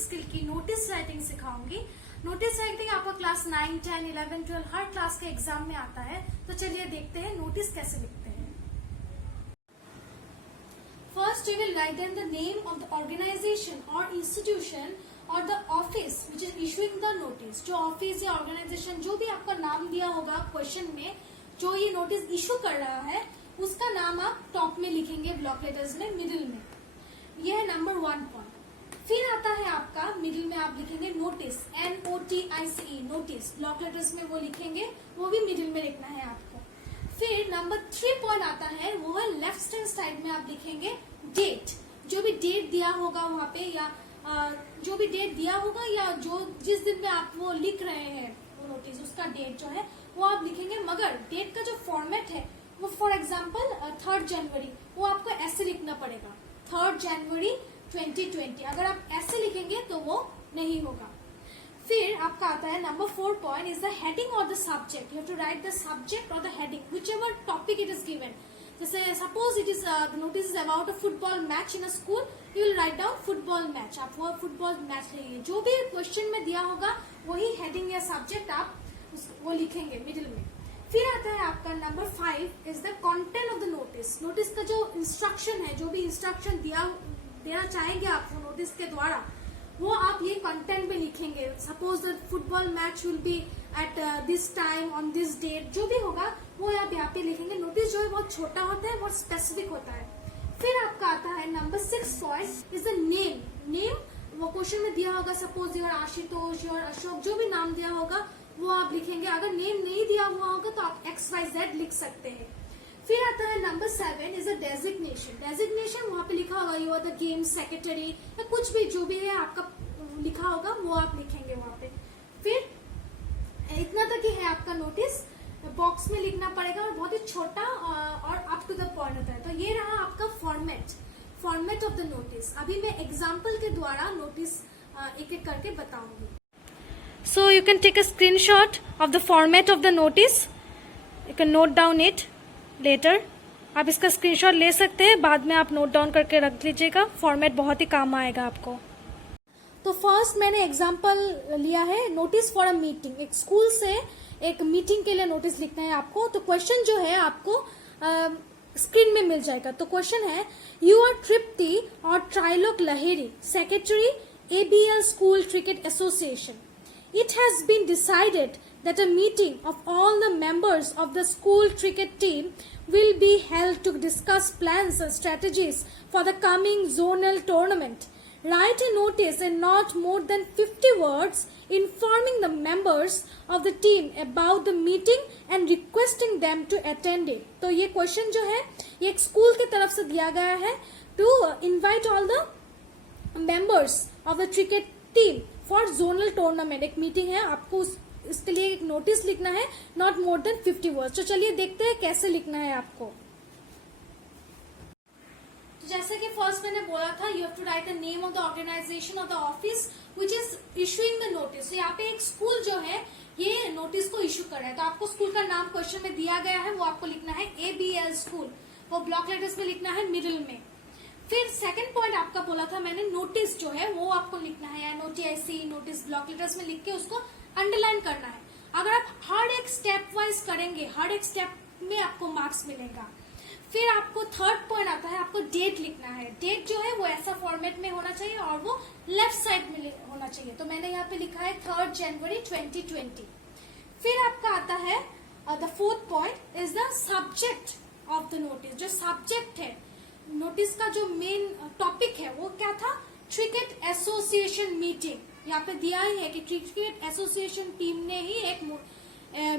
Skill की notice writing सिखाऊंगी। Notice writing आपका class 9, 10, 11, 12 हर class के एग्जाम में आता है। तो चलिए देखते हैं नोटिस कैसे लिखते हैं। First you will write down the name of the organisation और इंस्टीट्यूशन और the office which is issuing the notice. जो ऑफिस या ऑर्गेनाइजेशन जो भी आपका नाम दिया होगा क्वेश्चन में, जो ये नोटिस इशू कर रहा है उसका नाम आप टॉप में लिखेंगे, ब्लॉक लेटर्स में, मिडिल में। यह है नंबर 1 पॉइंट। फिर आता है आपका मिडिल में आप लिखेंगे notice, NOTICE, notice, block letters में वो लिखेंगे, वो भी मिडिल में लिखना है आपको। फिर नंबर 3 पॉइंट आता है, वो है लेफ्ट हैंड साइड में आप लिखेंगे डेट। जो भी डेट दिया होगा वहां पे, या जो भी डेट दिया होगा या जो जिस दिन में आप वो लिख रहे हैं वो नोटिस, उसका डेट जो है वो आप लिखेंगे। मगर डेट का जो फॉर्मेट है वो फॉर एग्जाम्पल 3 जनवरी, वो आपको ऐसे लिखना पड़ेगा, 3 जनवरी 2020। अगर आप ऐसे लिखेंगे तो वो नहीं होगा। फिर आपका आता है number 4 point is the heading और the subject. You have to write the subject और the heading whichever topic it is given. जैसे suppose it is the notice is about a football match in a school, you will write down football match. आप वो football match लिखिए, जो भी question में दिया होगा वही हेडिंग या सब्जेक्ट आप वो लिखेंगे मिडिल में। फिर आता है आपका number 5 is the content of the notice. Notice का जो इंस्ट्रक्शन है, जो भी इंस्ट्रक्शन देना चाहेंगे आप नोटिस के द्वारा, वो आप ये कंटेंट में लिखेंगे। Suppose the football match will be at this time on this date, जो भी होगा वो आप यहाँ पे लिखेंगे। नोटिस जो है बहुत छोटा होता है, बहुत स्पेसिफिक होता है। फिर आपका आता है number 6 point is the name. Name वो क्वेश्चन में दिया होगा, suppose your Ashutosh, your Ashok, जो भी नाम दिया होगा वो आप लिखेंगे। अगर नेम नहीं दिया हुआ होगा तो आप XYZ लिख सकते हैं। फिर आता है number 7 is a designation. Designation वहां पे लिखा होगा you are the game secretary, या कुछ भी जो भी है आपका लिखा होगा वो आप लिखेंगे वहां पे। फिर इतना तक ही है आपका नोटिस, बॉक्स में लिखना पड़ेगा और बहुत ही छोटा और अप टू द पॉइंट होता है। तो ये रहा आपका फॉर्मेट ऑफ द नोटिस। अभी मैं एग्जाम्पल के द्वारा नोटिस एक एक करके बताऊंगी। So you can take a screenshot of the format of the notice. You can note down it later. आप इसका स्क्रीनशॉट ले सकते हैं, बाद में आप नोट डाउन करके रख लीजिएगा। फॉर्मेट बहुत ही काम आएगा आपको। तो फर्स्ट मैंने एग्जांपल लिया है नोटिस फॉर अ मीटिंग। एक स्कूल से एक मीटिंग के लिए नोटिस लिखना है आपको। तो क्वेश्चन जो है आपको स्क्रीन में मिल जाएगा। तो क्वेश्चन है, यू आर तृप्ति और Trilok Laheri, secretary ABL school cricket association. It has been decided that a meeting of all the members of the school cricket team will be held to discuss plans and strategies for the coming zonal tournament. Write a notice in not more than 50 words informing the members of the team about the meeting and requesting them to attend it. तो ये question जो है ये एक school की तरफ से दिया गया है to invite all the members of the cricket team for zonal tournament. एक मीटिंग है, आपको इसके लिए एक नोटिस लिखना है, नॉट मोर देन 50 वर्ड्स। तो चलिए देखते हैं कैसे लिखना है आपको। तो जैसे कि फर्स्ट मैंने बोला था, you have to write the name of the organisation of the office which is issuing the notice. तो यहाँ पे एक स्कूल जो है ये नोटिस को इशू कर रहा है, तो आपको स्कूल का नाम क्वेश्चन में दिया गया है, वो आपको लिखना है ABL स्कूल, वो ब्लॉक लेटर्स में लिखना है मिडिल में। फिर सेकंड पॉइंट आपका बोला था मैंने, नोटिस जो है वो आपको लिखना है NOTICE, नोटिस ब्लॉक लेटर्स में लिख के उसको अंडरलाइन करना है। अगर आप हर एक स्टेप वाइज करेंगे, हर एक स्टेप में आपको मार्क्स मिलेगा। फिर आपको थर्ड पॉइंट आता है, आपको डेट लिखना है। डेट जो है वो ऐसा फॉर्मेट में होना चाहिए और वो लेफ्ट साइड में होना चाहिए। तो मैंने यहाँ पे लिखा है 3 जनवरी 2020। फिर आपका आता है the 4th point is the subject of the notice. जो सब्जेक्ट है नोटिस का, जो मेन टॉपिक है वो क्या था, क्रिकेट एसोसिएशन मीटिंग। यहाँ पे दिया ही है कि क्रिकेट एसोसिएशन टीम ने ही एक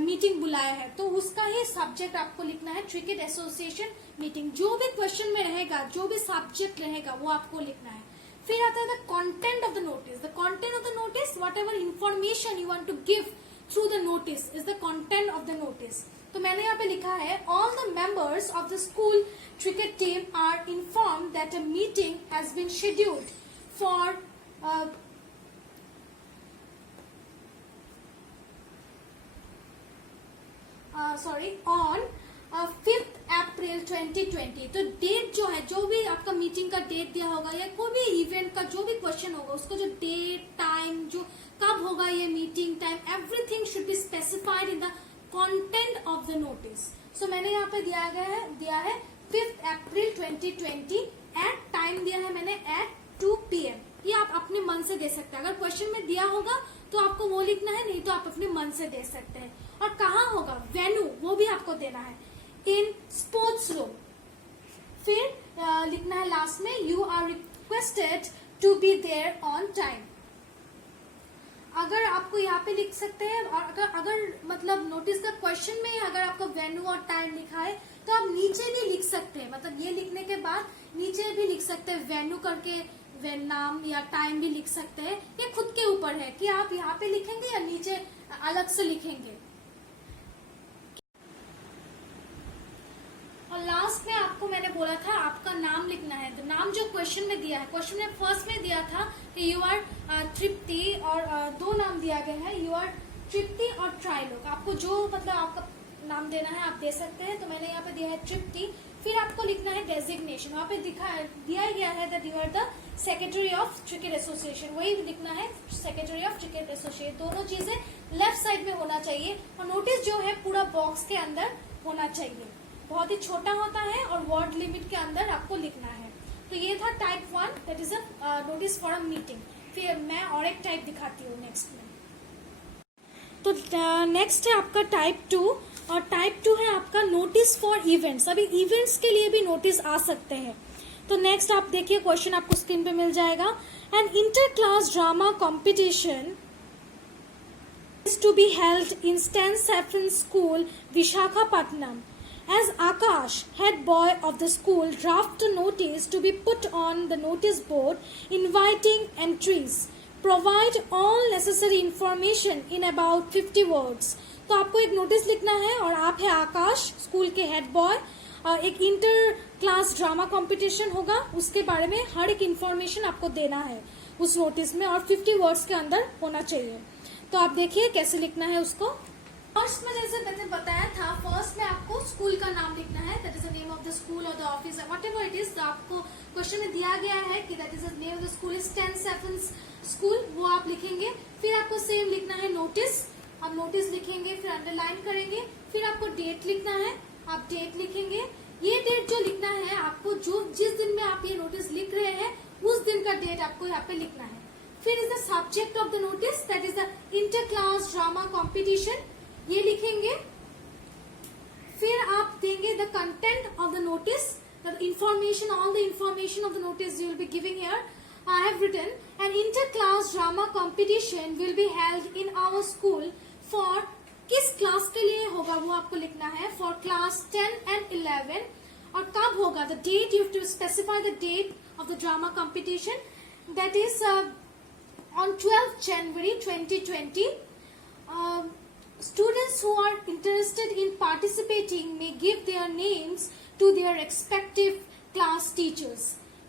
मीटिंग बुलाया है, तो उसका ही सब्जेक्ट आपको लिखना है, क्रिकेट एसोसिएशन मीटिंग। जो भी क्वेश्चन में रहेगा, जो भी सब्जेक्ट रहेगा वो आपको लिखना है। फिर आता है the content of the notice. The content of the notice, whatever information you want to give through the notice is the content of the notice. तो मैंने यहाँ पे लिखा है, all the members of the school cricket team are informed that a meeting has been scheduled for on 5 अप्रैल 2020। तो date जो है, जो भी आपका मीटिंग का डेट दिया होगा या कोई भी इवेंट का जो भी क्वेश्चन होगा, उसको जो डेट, टाइम, जो कब होगा ये meeting, time, everything should be specified in the content of the notice. So मैंने यहाँ पे दिया है 5 अप्रैल 2020 एट टाइम दिया है मैंने एट 2 PM। ये आप अपने मन से दे सकते हैं। अगर क्वेश्चन में दिया होगा तो आपको वो लिखना है, नहीं तो आप अपने मन से दे सकते हैं। और कहाँ होगा, वेन्यू, वो भी आपको देना है, इन स्पोर्ट्स रूम। फिर लिखना है लास्ट में, you are requested to be there on time. अगर आपको यहाँ पे लिख सकते हैं, और अगर मतलब नोटिस का क्वेश्चन में अगर आपका वेन्यू और टाइम लिखा है तो आप नीचे भी लिख सकते हैं। मतलब ये लिखने के बाद नीचे भी लिख सकते हैं वेन्यू करके, नाम या टाइम भी लिख सकते हैं। ये खुद के ऊपर है कि आप यहाँ पे लिखेंगे या नीचे अलग से लिखेंगे। और लास्ट में आपको मैंने बोला था आपका नाम लिखना है। तो नाम जो क्वेश्चन में दिया है, क्वेश्चन में फर्स्ट में दिया था कि यू आर तृप्ति, और 2 नाम दिया गया है, यू आर तृप्ति और ट्राइलोक। आपको जो मतलब आपका नाम देना है आप दे सकते हैं। तो मैंने यहाँ पे दिया है तृप्ति। फिर आपको लिखना है डेजिग्नेशन। वहाँ पे दिया गया है that you are the secretary of cricket association, वही लिखना है सेक्रेटरी ऑफ क्रिकेट एसोसिएशन। दोनों चीजें लेफ्ट साइड में होना चाहिए। और नोटिस जो है पूरा बॉक्स के अंदर होना चाहिए। बहुत ही छोटा होता है और वर्ड लिमिट के अंदर आपको लिखना है। तो ये था type 1, that is a notice for a meeting. फिर मैं और एक टाइप दिखाती हूँ नेक्स्ट में। तो नेक्स्ट है आपका टाइप 2, और टाइप 2 है आपका नोटिस फॉर इवेंट्स। अभी इवेंट्स के लिए भी नोटिस आ सकते हैं। तो नेक्स्ट आप देखिए, क्वेश्चन आपको स्क्रीन पे मिल जाएगा। An inter class drama competition is to be held in Saint Stephen's school, Visakhapatnam. As Akash, head boy of the school, draft a notice to be put on the notice board inviting entries. Provide all necessary information in about 50 words. तो आपको एक notice लिखना है और आप है आकाश, school के head boy. एक इंटर क्लास ड्रामा कंपटीशन होगा, उसके बारे में हर एक इंफॉर्मेशन आपको देना है उस नोटिस में, और 50 वर्ड्स के अंदर होना चाहिए। तो आप देखिए कैसे लिखना है उसको। फर्स्ट में जैसे मैंने बताया था, फर्स्ट में आपको स्कूल का नाम लिखना है, that is the name of the school और the office, whatever it is. तो आपको क्वेश्चन में दिया गया है कि that is the name of the school is saint Stephen's school, वो आप लिखेंगे। फिर आपको सेम लिखना है नोटिस, आप नोटिस लिखेंगे, फिर अंडरलाइन करेंगे। फिर आपको डेट लिखना है, आप डेट लिखेंगे। ये डेट जो लिखना है आपको, जो जिस दिन में आप ये नोटिस लिख रहे हैं उस दिन का डेट आपको यहाँ पे लिखना है। फिर is the subject of the notice, that is the inter class drama competition, ये लिखेंगे। फिर आप देंगे the content of the notice, the information, all the information of the notice you will be giving here. I have written an inter class drama competition will be held in our school for, किस class के लिए होगा वो आपको लिखना है, for class 10 and 11। और कब होगा, the date, you have to specify the date of the drama competition, that is on 12th January 2020। Students who are interested in participating may give their names to their respective class teachers.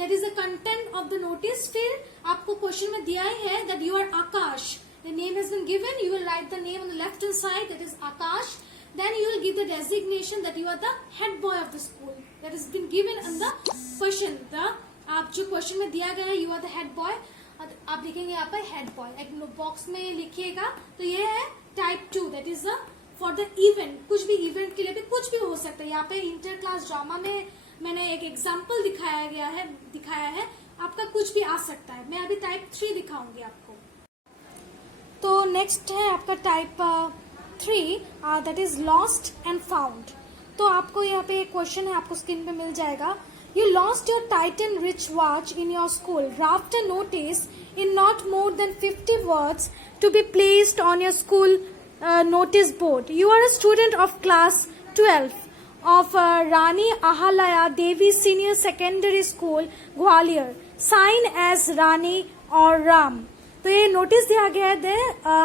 That is the content of the notice. फिर आपको question में दिया है that you are Akash. The name has been given. You will write the name on the left hand side. That is Akash. Then you will give the designation that you are the head boy of the school. That has been given in the question. आप जो question में दिया गया है you are the head boy. आप लिखेंगे यहाँ पर head boy. एक बॉक्स में लिखिएगा। तो ये है type 2, that is for the event. कुछ भी इवेंट के लिए भी कुछ भी हो सकता है। यहाँ पे इंटर क्लास ड्रामा में मैंने एक एग्जाम्पल दिखाया है, आपका कुछ भी आ सकता है। मैं अभी टाइप 3 दिखाऊंगी आपको। तो नेक्स्ट है आपका type 3, that is lost and found. तो आपको यहाँ पे एक क्वेश्चन है, आपको स्क्रीन पे मिल जाएगा। You lost your Titan rich watch in your school. Draft a notice in not more than 50 words to be placed on your school notice board. You are a student of class 12 of Rani Ahalaya Devi Senior Secondary School, Gwalior. Sign as Rani or Ram. तो ये notice दिया गया है,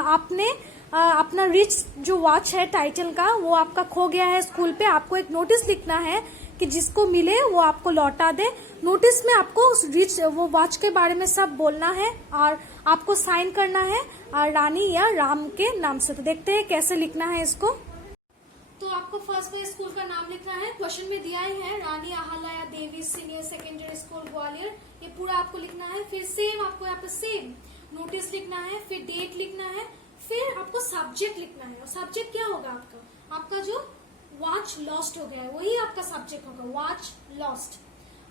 आपने अपना rich जो watch है Titan का, वो आपका खो गया है स्कूल पे। आपको एक नोटिस लिखना है कि जिसको मिले वो आपको लौटा दे। नोटिस में आपको उस रिच वो वॉच के बारे में सब बोलना है और आपको साइन करना है रानी या राम के नाम से। तो देखते हैं कैसे लिखना है इसको। तो आपको फर्स्ट पे स्कूल का नाम लिखना है, क्वेश्चन में दिया ही है रानी अहल्या देवी सीनियर सेकेंडरी स्कूल ग्वालियर, ये पूरा आपको लिखना है। फिर सेम आपको यहाँ पे सेम नोटिस लिखना है, फिर डेट लिखना है, फिर आपको सब्जेक्ट लिखना है। और सब्जेक्ट क्या होगा आपका जो वॉच लॉस्ट हो गया है वही आपका सब्जेक्ट होगा, वॉच लॉस्ट।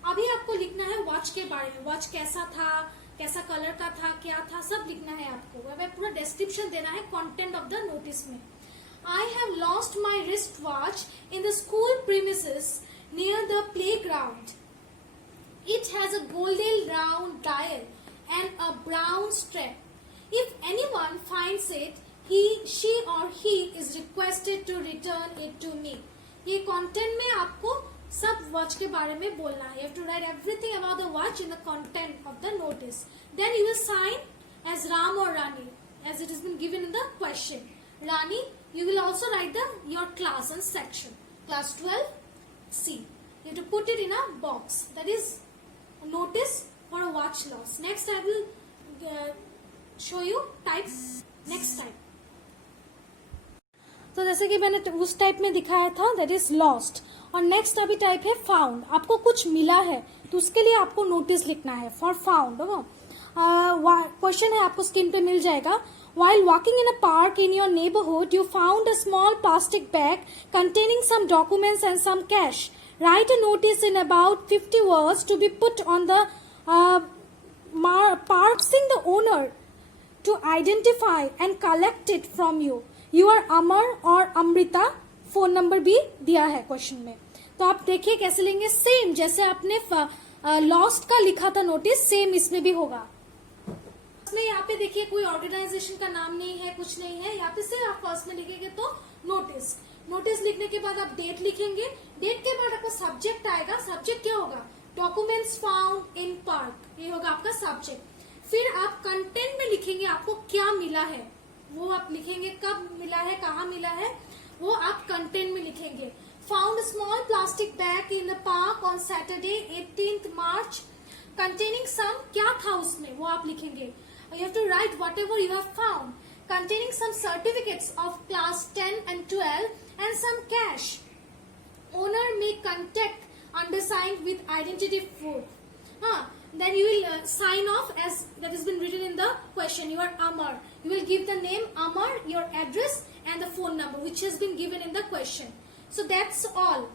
अभी आपको लिखना है वॉच के बारे में, वॉच कैसा था, कैसा कलर का था, क्या था, सब लिखना है आपको। पूरा डिस्क्रिप्शन देना है कंटेंट ऑफ द नोटिस में। I have lost my wristwatch in the school premises near the playground. It has a golden round dial and a brown strap. If anyone finds it, she or he is requested to return it to me. ये content में आपको सब watch के बारे में बोलना है। You have to write everything about the watch in the content of the notice. Then you will sign as Ram or Rani, as it has been given in the question. Rani, you will also write your class and section. Class 12C. You have to put it in a box. That is a notice for a watch loss. Next I will show you types. Next type. तो जैसे कि मैंने उस type में दिखाया था, that is lost. और next अभी टाइप है found. आपको कुछ मिला है तो उसके लिए आपको नोटिस लिखना है for found. क्वेश्चन है, आपको स्क्रीन पे मिल जाएगा। While walking in a park in your neighborhood, you found a small plastic bag containing some documents and some cash. Write a notice in about 50 words to be put on the asking the owner to identify and collect it from you. You are Amar और Amrita. Phone number भी दिया है question में। तो आप देखिए कैसे लेंगे, सेम जैसे आपने लॉस्ट का लिखा था नोटिस, सेम इसमें भी होगा। इसमें यहाँ पे देखिए कोई ऑर्गेनाइजेशन का नाम नहीं है, कुछ नहीं है। यहाँ पे सिर्फ आप फर्स्ट में लिखेंगे तो नोटिस। नोटिस लिखने के बाद आप डेट लिखेंगे, डेट के बाद आपका सब्जेक्ट आएगा। सब्जेक्ट क्या होगा, डॉक्यूमेंट्स फाउंड इन पार्क, ये होगा आपका सब्जेक्ट। फिर आप कंटेंट में लिखेंगे आपको क्या मिला है, वो आप लिखेंगे, कब मिला है, कहाँ मिला है, वो आप कंटेंट में लिखेंगे। Found small plastic bag in the park on Saturday 18th March containing some, क्या था उसमें, वो आप लिखेंगे। You have to write whatever you have found, containing some certificates of class 10 and 12 and some cash. Owner may contact undersigned with identity proof. Then you will sign off as that has been written in the question. You are Amar. You will give the name Amar, your address and the phone number which has been given in the question. So that's all.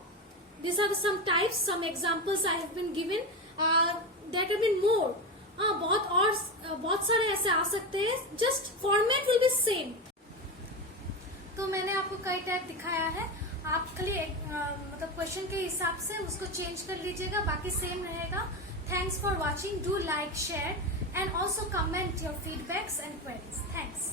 These are some types, some examples I have been given. There have been more. बहुत सारे ऐसे आ सकते हैं, just format will be same. तो मैंने आपको कई type दिखाया है, आप खाली मतलब क्वेश्चन के हिसाब से उसको चेंज कर लीजिएगा, बाकी सेम रहेगा। Thanks for watching, do like, share and also comment your feedbacks and queries. Thanks.